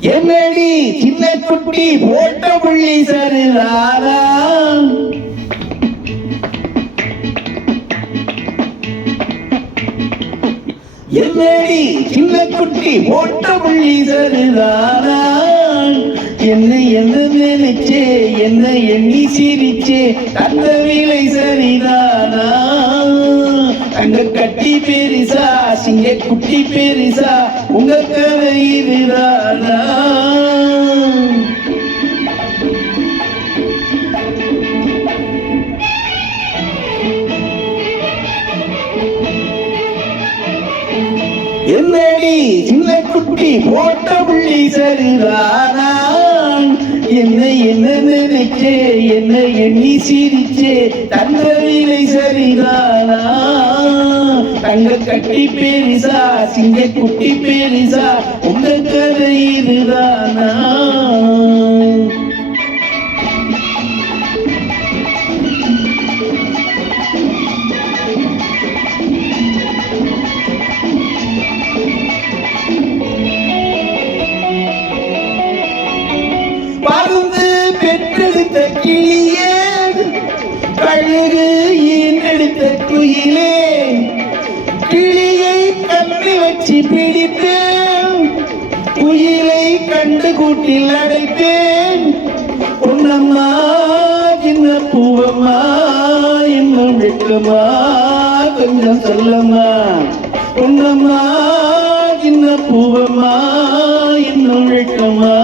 என்னடி சின்ன குட்டி போட்ட புள்ளி சரிதானா என்னடி சின்ன குட்டி போட்ட புள்ளி சரிதானா என்ன என்ன நினைச்சே என்ன எண்ணி சிரிச்சே தந்த விலை சரிதானா? அங்க கட்டி பெரிசா இங்கே குட்டி பெரிசா உங்க கதை இதுதானா? என்னடி சின்ன குட்டி போட்ட புள்ளி சரிதானா? என்ன என்ன நினைச்சே என்ன எண்ணி சிரிச்சே தந்த விலை சரிதானா? தங்க கட்டி பேரிசா சிங்க குட்டி பேரிசா உங்க கதை இதுதானா? பருந்து பெற்றெடுத்த கிளியே கழுகு ஈன்றெடுத்த குயிலே கிளியை கண்ணி வச்சு பிடித்தேன். குயிலை கண்டு கூட்டில் அடைத்தேன். பொன்னம்மா என்ன பூவம்மா என்ன வெட்கமா கொஞ்சம் சொல்லம்மா. பொன்னம்மா என்ன பூவம்மா இன்னும் வெட்கமா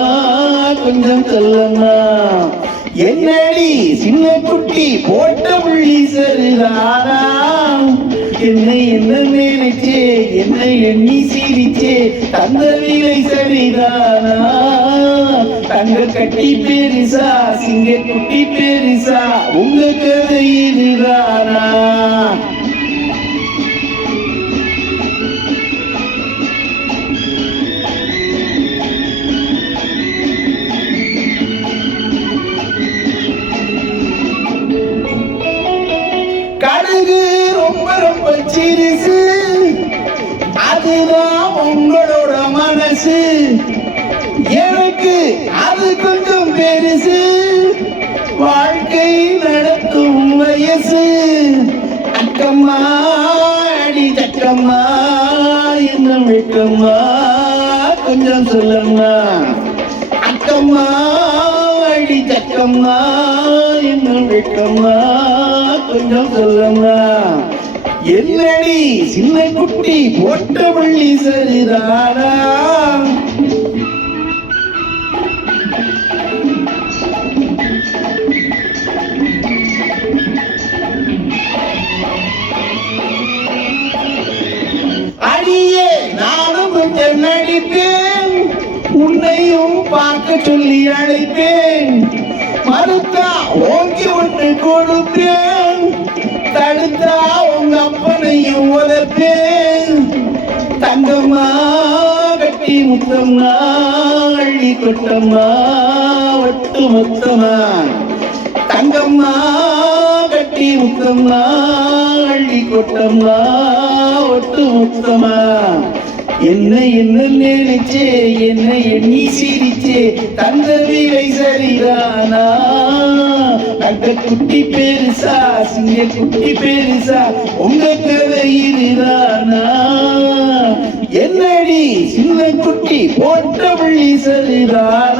கொஞ்சம் சொல்லம்மா. என்னடி சின்ன குட்டி போட்ட புள்ளி சரிதானா என்ன என்ன நினைச்சே? என்ன எண்ணி சிரிச்சே? தந்த விலை சரிதானா? தங்க கட்டி பெரிசா சிங்க குட்டி பெரிசா உங்க கதை இதுதானா? மனசு எனக்கு அது கொஞ்சம் பெருசு. வாழ்க்கை நடத்தும் வயசு. அக்கம்மா அடி தக்கம்மா இன்னும் வெக்கம்மா கொஞ்சம் சொல்லம்மா அக்கம்மா அடி தக்கம்மா இன்னும் வெக்கம்மா கொஞ்சம் சொல்லம்மா என்னடி சின்ன குட்டி போட்ட பள்ளி சரிதானா? கொஞ்சம் உன்னையும் பார்க்க சொல்லி அழைப்பேன். மறுத்தா ஓங்கி ஒன்று கொடுப்பேன். தடுத்தா உங்க அப்பனையும் உதப்பேன் தங்கம்மா கட்டி முத்தம்மா அள்ளி கொட்டம்மா ஒட்டு மொத்தமா தங்கம்மா கட்டி முத்தம்மா அள்ளி கொட்டம்மா ஒட்டு முத்தமா என்ன என்ன நினைச்சே என்ன எண்ணி சிரிச்சே தந்த விலை சரிதானா? தங்க குட்டி பெருசா சிங்க குட்டி பெருசா உங்க கதை இதுதானா? என்னடி சின்ன குட்டி போட்ட புள்ளி சரிதான்?